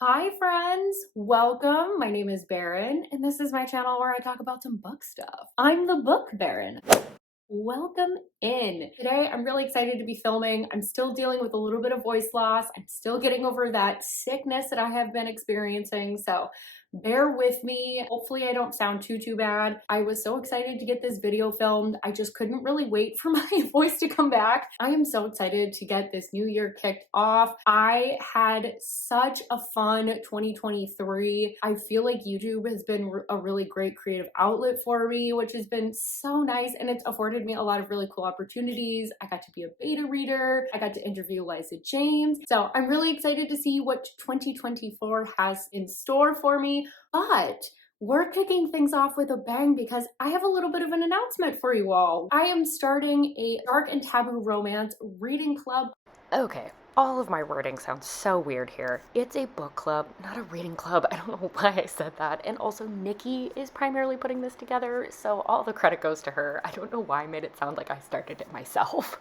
Hi friends, welcome. My name is Baron and this is my channel where I talk about some book stuff. I'm the Book Baron. Welcome in. Today I'm really excited to be filming. I'm still dealing with a little bit of voice loss. I'm still getting over that sickness that I have been experiencing, so bear with me. Hopefully I don't sound too bad. I was so excited to get this video filmed. I just couldn't really wait for my voice to come back. I am so excited to get this new year kicked off. I had such a fun 2023. I feel like YouTube has been a really great creative outlet for me, which has been so nice, and it's afforded me a lot of really cool opportunities. I got to be a beta reader. I got to interview Liza James. So I'm really excited to see what 2024 has in store for me. But we're kicking things off with a bang because I have a little bit of an announcement for you all. I am starting a dark and taboo romance reading club. Okay, all of my wording sounds so weird here. It's a book club, not a reading club. I don't know why I said that. And also Nikki is primarily putting this together, so all the credit goes to her. I don't know why I made it sound like I started it myself.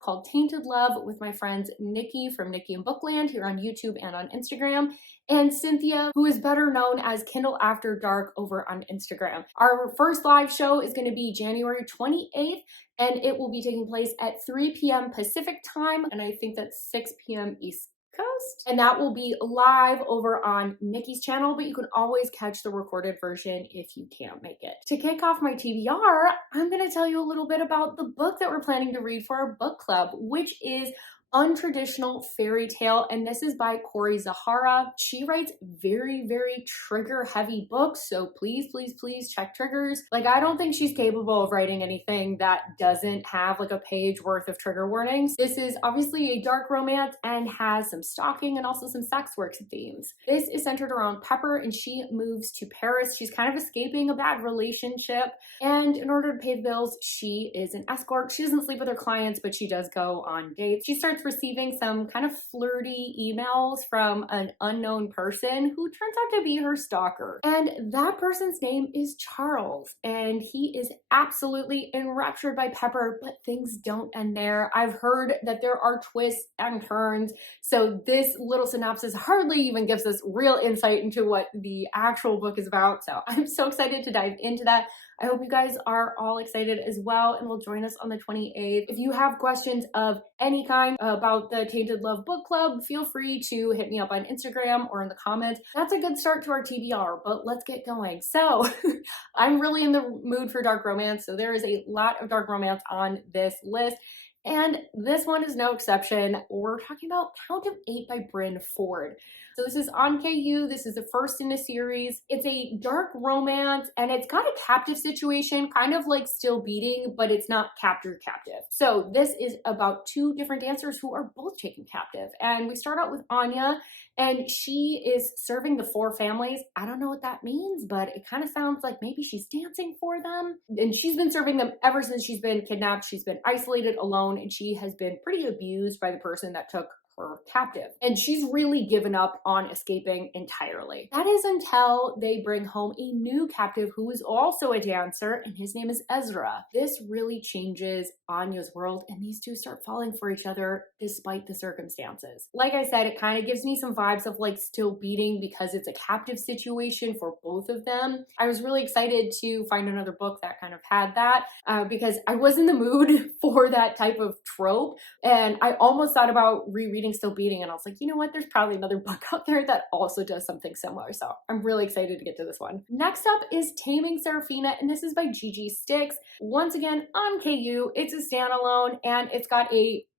Called Tainted Love with my friends Nikki from Nikki and Bookland here on YouTube and on Instagram, and Cynthia, who is better known as Kindle After Dark over on Instagram. Our first live show is going to be January 28th, and it will be taking place at 3 p.m. Pacific time, and I think that's 6 p.m. East Coast. And that will be live over on Nikki's channel, but you can always catch the recorded version if you can't make it. To kick off my TBR, I'm going to tell you a little bit about the book that we're planning to read for our book club, which is Untraditional Fairy Tale, and this is by Corey Zahara. She writes very trigger heavy books, so please check triggers. Like, I don't think she's capable of writing anything that doesn't have like a page worth of trigger warnings. This is obviously a dark romance and has some stalking and also some sex work themes. This is centered around Pepper, and she moves to Paris. She's kind of escaping a bad relationship, and in order to pay the bills, she is an escort. She doesn't sleep with her clients, but she does go on dates. She starts receiving some kind of flirty emails from an unknown person who turns out to be her stalker. And that person's name is Charles, and he is absolutely enraptured by Pepper, but things don't end there. I've heard that there are twists and turns, so this little synopsis hardly even gives us real insight into what the actual book is about, so I'm so excited to dive into that. I hope you guys are all excited as well and will join us on the 28th. If you have questions of any kind about the Tainted Love Book Club, feel free to hit me up on Instagram or in the comments. That's a good start to our TBR, but let's get going. So I'm really in the mood for dark romance, so there is a lot of dark romance on this list. And this one is no exception. We're talking about Count of Eight by Bryn Ford. So this is on KU. This is the first in a series. It's a dark romance, and it's got a captive situation, kind of like Still Beating, but it's not captive. So this is about two different dancers who are both taken captive. And we start out with Anya, and she is serving the four families. I don't know what that means, but it kind of sounds like maybe she's dancing for them. And she's been serving them ever since she's been kidnapped. She's been isolated, alone, and she has been pretty abused by the person that took her captive. And she's really given up on escaping entirely. That is until they bring home a new captive who is also a dancer, and his name is Ezra. This really changes Anya's world, and these two start falling for each other despite the circumstances. Like I said, it kind of gives me some vibes of like Still Beating because it's a captive situation for both of them. I was really excited to find another book that kind of had that because I was in the mood for that type of trope, and I almost thought about rereading Still Beating, and I was like, you know what, there's probably another book out there that also does something similar, so I'm really excited to get to this one. Next up is Taming Saraphina, and this is by Gigi Sticks. Once again on KU. It's a standalone, and it's got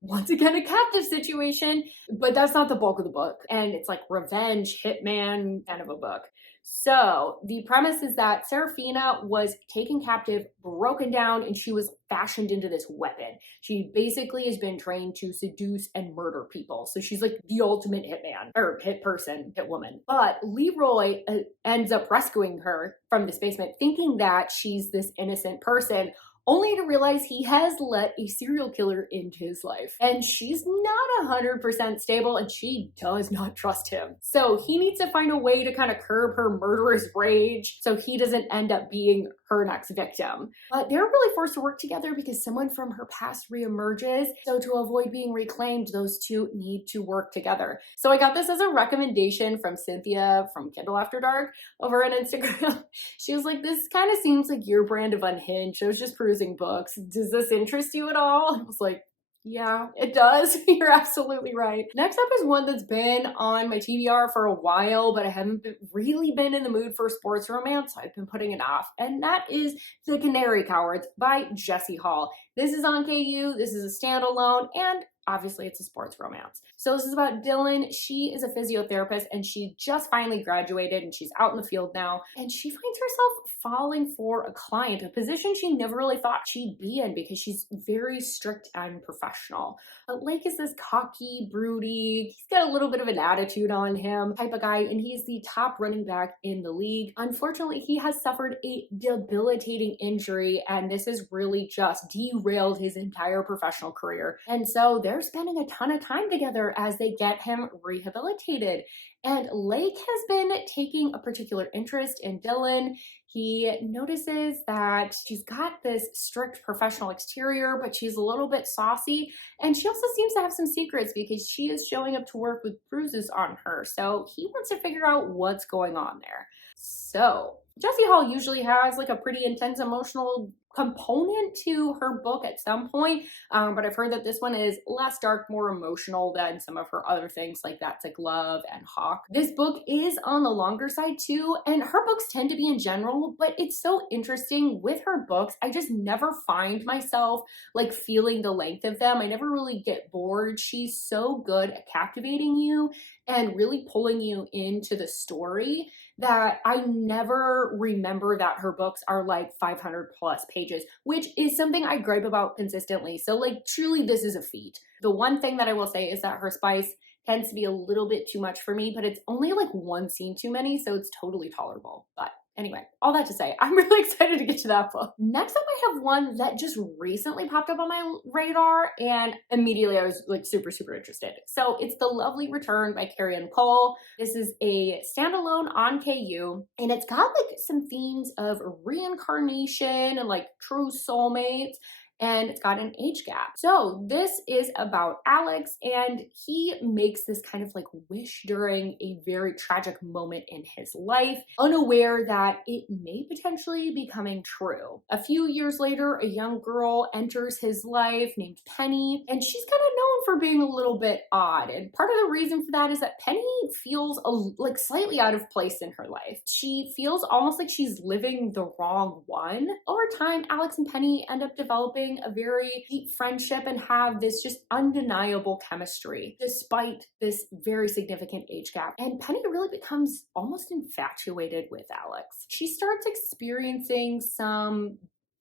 once again a captive situation, but that's not the bulk of the book, and it's like revenge hitman kind of a book. So the premise is that Seraphina was taken captive, broken down, and she was fashioned into this weapon. She basically has been trained to seduce and murder people. So she's like the ultimate hitman, or hit person, hit woman. But Leroy ends up rescuing her from this basement, thinking that she's this innocent person, only to realize he has let a serial killer into his life. And she's not 100% stable, and she does not trust him. So he needs to find a way to kind of curb her murderous rage so he doesn't end up being her next victim. But they're really forced to work together because someone from her past reemerges. So to avoid being reclaimed, those two need to work together. So I got this as a recommendation from Cynthia from Kindle After Dark over on Instagram. She was like, this kind of seems like your brand of unhinged. I was just perusing books. Does this interest you at all? I was like, yeah, it does. You're absolutely right. Next up is one that's been on my TBR for a while, but I haven't really been in the mood for sports romance, so I've been putting it off. And that is The Canary Cowards by Jessie Hall. This is on KU, this is a standalone, and obviously it's a sports romance. So this is about Dylan. She is a physiotherapist and she just finally graduated and she's out in the field now. And she finds herself falling for a client, a position she never really thought she'd be in because she's very strict and professional. But Lake is this cocky, broody, he's got a little bit of an attitude on him type of guy, and he's the top running back in the league. Unfortunately, he has suffered a debilitating injury and this has really just derailed his entire professional career. And so they're spending a ton of time together as they get him rehabilitated. And Lake has been taking a particular interest in Dylan. He notices that she's got this strict professional exterior, but she's a little bit saucy. And she also seems to have some secrets because she is showing up to work with bruises on her. So he wants to figure out what's going on there. So Jessie Hall usually has like a pretty intense emotional component to her book at some point, but I've heard that this one is less dark, more emotional than some of her other things like That's a Glove and Hawk. This book is on the longer side too, and her books tend to be in general, but it's so interesting with her books. I just never find myself like feeling the length of them. I never really get bored. She's so good at captivating you and really pulling you into the story that I never remember that her books are like 500 plus pages, which is something I gripe about consistently. So like truly this is a feat. The one thing that I will say is that her spice tends to be a little bit too much for me, but it's only like one scene too many, so it's totally tolerable. But anyway, all that to say, I'm really excited to get to that book. Next up, I have one that just recently popped up on my radar, and immediately I was like super, super interested. So it's The Lovely Return by Carrie Cole. This is a standalone on KU, and it's got like some themes of reincarnation and like true soulmates. And it's got an age gap. So this is about Alex, and he makes this kind of like wish during a very tragic moment in his life, unaware that it may potentially be coming true. A few years later, a young girl enters his life named Penny, and she's kind of known for being a little bit odd. And part of the reason for that is that Penny feels like slightly out of place in her life. She feels almost like she's living the wrong one. Over time, Alex and Penny end up developing a very deep friendship and have this just undeniable chemistry despite this very significant age gap. And Penny really becomes almost infatuated with Alex. She starts experiencing some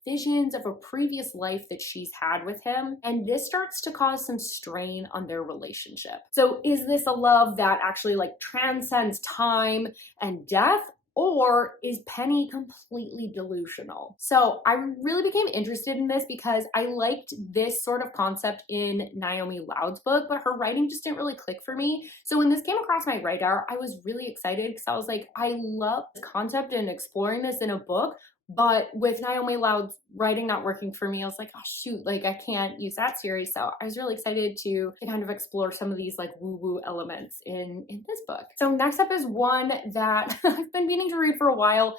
visions of a previous life that she's had with him, and this starts to cause some strain on their relationship. So is this a love that actually like transcends time and death? Or is Penny completely delusional? So I really became interested in this because I liked this sort of concept in Naomi Loud's book, but her writing just didn't really click for me. So when this came across my radar, I was really excited because I was like, I love this concept and exploring this in a book. But with Naomi Loud's writing not working for me, I was like, oh shoot, like I can't use that series. So I was really excited to kind of explore some of these like woo-woo elements in this book. So next up is one that I've been meaning to read for a while,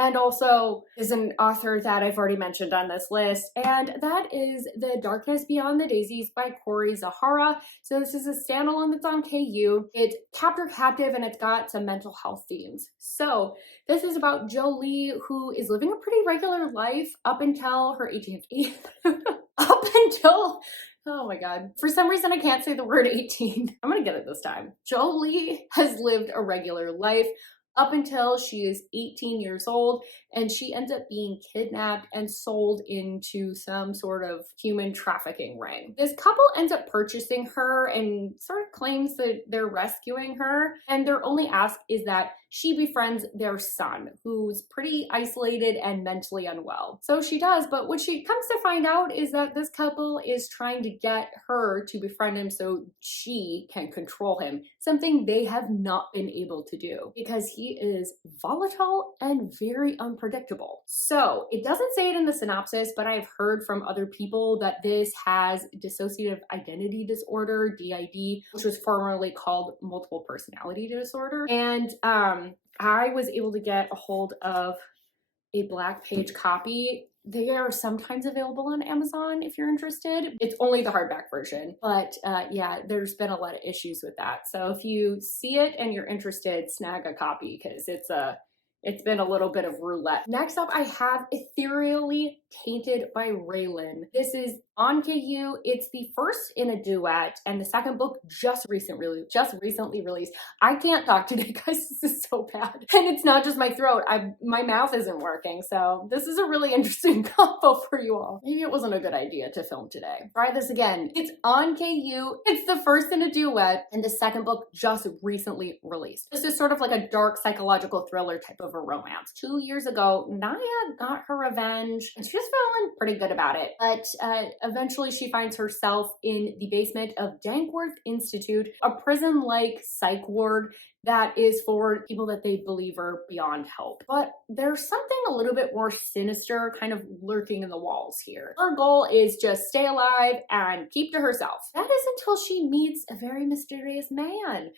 and also is an author that I've already mentioned on this list, and that is The Darkness Beyond the Daisies by Corey Zahara. So this is a standalone that's on KU. It's captive, and it's got some mental health themes. So this is about Jolie, who is living a pretty regular life up until her 18th, up until, oh my God. For some reason, I can't say the word 18. I'm gonna get it this time. Jolie has lived a regular life up until she is 18 years old, and she ends up being kidnapped and sold into some sort of human trafficking ring. This couple ends up purchasing her and sort of claims that they're rescuing her, and their only ask is that she befriends their son, who's pretty isolated and mentally unwell. So she does, but what she comes to find out is that this couple is trying to get her to befriend him so she can control him, something they have not been able to do because he is volatile and very unpredictable. So it doesn't say it in the synopsis, but I've heard from other people that this has dissociative identity disorder, DID, which was formerly called multiple personality disorder. And I was able to get a hold of a black page copy. They are sometimes available on Amazon if you're interested. It's only the hardback version, but yeah, there's been a lot of issues with that. So if you see it and you're interested, snag a copy because it's been a little bit of roulette. Next up, I have Ethereally Tamed by Raylan. This is on KU. It's the first in a duet, and the second book just recently released. I can't talk today, guys. This is so bad, and it's not just my throat. My mouth isn't working, so this is a really interesting combo for you all. Maybe it wasn't a good idea to film today. Try this again. It's on KU. It's the first in a duet, and the second book just recently released. This is sort of like a dark psychological thriller type of a romance. 2 years ago, Naya got her revenge, and she was feeling pretty good about it, but eventually she finds herself in the basement of Dankworth Institute, a prison-like psych ward that is for people that they believe are beyond help. But there's something a little bit more sinister kind of lurking in the walls here. Her goal is just stay alive and keep to herself. That is until she meets a very mysterious man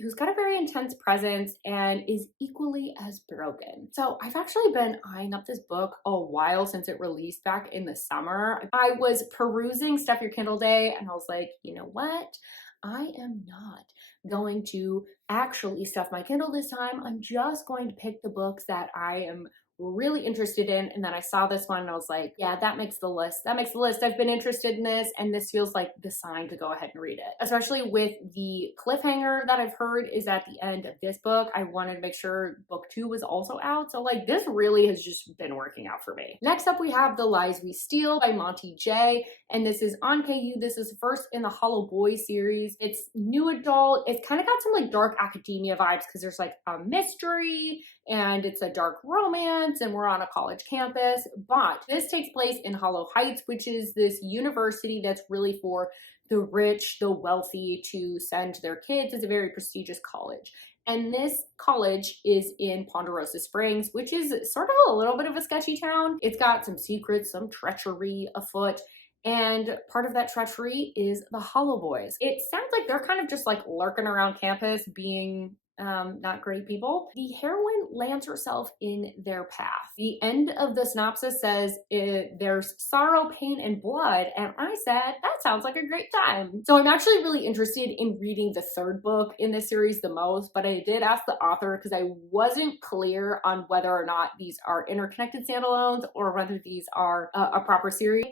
who's got a very intense presence and is equally as broken. So I've actually been eyeing up this book a while since it released back in the summer. I was perusing Stuff Your Kindle Day and I was like, you know what? I am not going to actually stuff my Kindle this time. I'm just going to pick the books that I am really interested in. And then I saw this one and I was like, yeah, that makes the list. That makes the list. I've been interested in this and this feels like the sign to go ahead and read it. Especially with the cliffhanger that I've heard is at the end of this book. I wanted to make sure book 2 was also out. So like this really has just been working out for me. Next up we have The Lies We Steal by Monty J. And this is on KU. This is first in the Hollow Boy series. It's new adult. It's kind of got some like dark academia vibes because there's like a mystery and it's a dark romance and we're on a college campus. But this takes place in Hollow Heights, which is this university that's really for the rich, the wealthy to send their kids. It's a very prestigious college. And this college is in Ponderosa Springs, which is sort of a little bit of a sketchy town. It's got some secrets, some treachery afoot. And part of that treachery is the Hollow Boys. It sounds like they're kind of just like lurking around campus being not great people. The heroine lands herself in their path. The end of the synopsis says there's sorrow, pain, and blood. And I said, that sounds like a great time. So I'm actually really interested in reading the third book in this series the most, but I did ask the author because I wasn't clear on whether or not these are interconnected standalones or whether these are a proper series.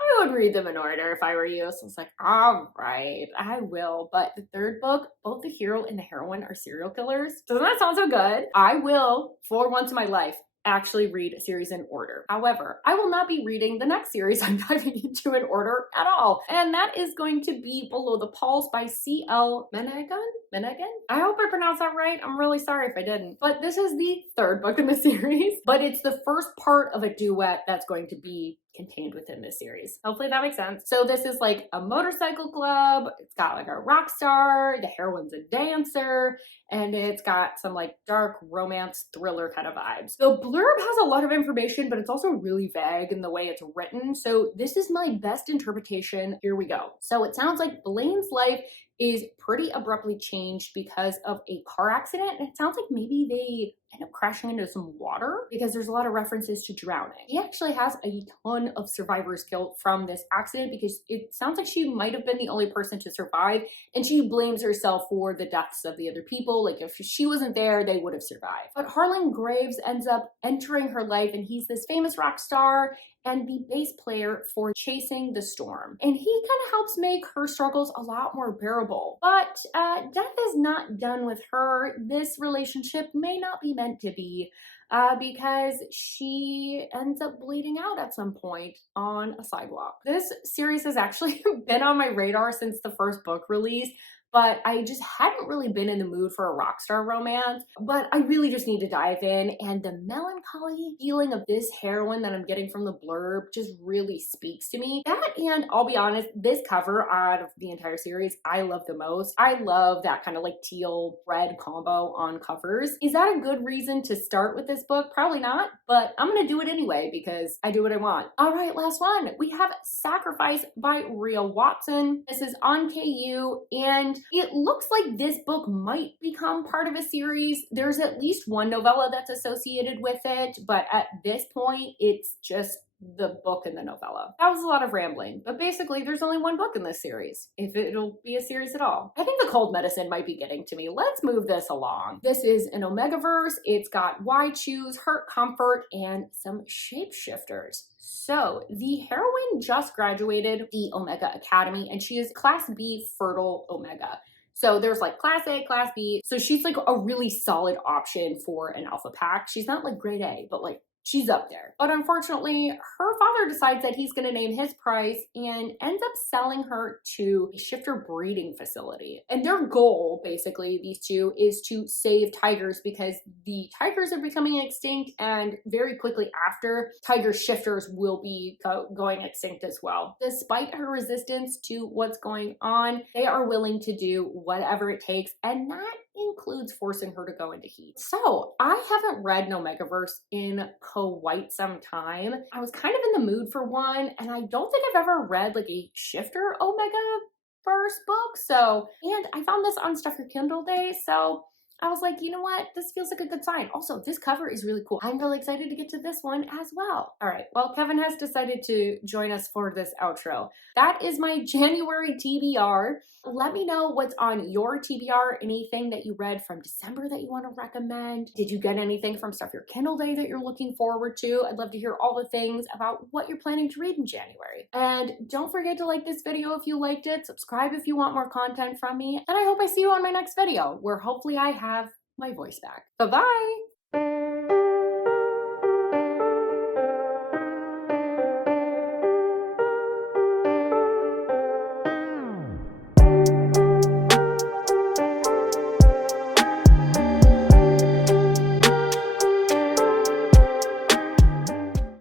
I would read them in order if I were you. So I was like, all right, I will. But the third book, both the hero and the heroine are serial killers. Doesn't that sound so good? I will, for once in my life, actually read a series in order. However, I will not be reading the next series I'm diving into in order at all. And that is going to be Below the Puls by C.L. Menegan? I hope I pronounced that right. I'm really sorry if I didn't. But this is the third book in the series, but it's the first part of a duet that's going to be contained within this series. Hopefully that makes sense. So this is like a motorcycle club. It's got like a rock star. The heroine's a dancer. And it's got some like dark romance thriller kind of vibes. The blurb has a lot of information, but it's also really vague in the way it's written. So this is my best interpretation. Here we go. So it sounds like Blaine's life is pretty abruptly changed because of a car accident. And it sounds like maybe they end up crashing into some water because there's a lot of references to drowning. He actually has a ton of survivor's guilt from this accident because it sounds like she might have been the only person to survive and she blames herself for the deaths of the other people. Like if she wasn't there, they would have survived. But Harlan Graves ends up entering her life and he's this famous rock star and the bass player for Chasing the Storm. And he kind of helps make her struggles a lot more bearable. But death is not done with her. This relationship may not be meant to be because she ends up bleeding out at some point on a sidewalk. This series has actually been on my radar since the first book release, but I just hadn't really been in the mood for a rock star romance. But I really just need to dive in, and the melancholy feeling of this heroine that I'm getting from the blurb just really speaks to me. That, and I'll be honest, this cover out of the entire series, I love the most. I love that kind of like teal red combo on covers. Is that a good reason to start with this book? Probably not, but I'm gonna do it anyway because I do what I want. All right, last one. We have Sacrifice by Rhea Watson. This is on KU, and it looks like this book might become part of a series. There's at least one novella that's associated with it, but at this point, it's just the book and the novella. That was a lot of rambling, but basically there's only one book in this series, if it'll be a series at all. I think the cold medicine might be getting to me. Let's move this along. This is an Omegaverse. It's got Why Choose, Hurt Comfort, and some shapeshifters. So the heroine just graduated the Omega Academy, and she is Class B Fertile Omega. So there's like Class A, Class B. So she's like a really solid option for an alpha pack. She's not like grade A, but like she's up there. But unfortunately, her father decides that he's going to name his price and ends up selling her to a shifter breeding facility. And their goal, basically, these two, is to save tigers because the tigers are becoming extinct, and very quickly after, tiger shifters will be going extinct as well. Despite her resistance to what's going on, they are willing to do whatever it takes, and that includes forcing her to go into heat. So I haven't read an Omegaverse in quite some time. I was kind of in the mood for one, and I don't think I've ever read like a shifter Omegaverse book. So, and I found this on Stuff Your Kindle Day, so I was like, you know what? This feels like a good sign. Also, this cover is really cool. I'm really excited to get to this one as well. All right, well, Kevin has decided to join us for this outro. That is my January TBR. Let me know what's on your TBR, anything that you read from December that you want to recommend. Did you get anything from Stuff Your Kindle Day that you're looking forward to? I'd love to hear all the things about what you're planning to read in January. And don't forget to like this video if you liked it, subscribe if you want more content from me, and I hope I see you on my next video, where hopefully I have my voice back. Bye-bye!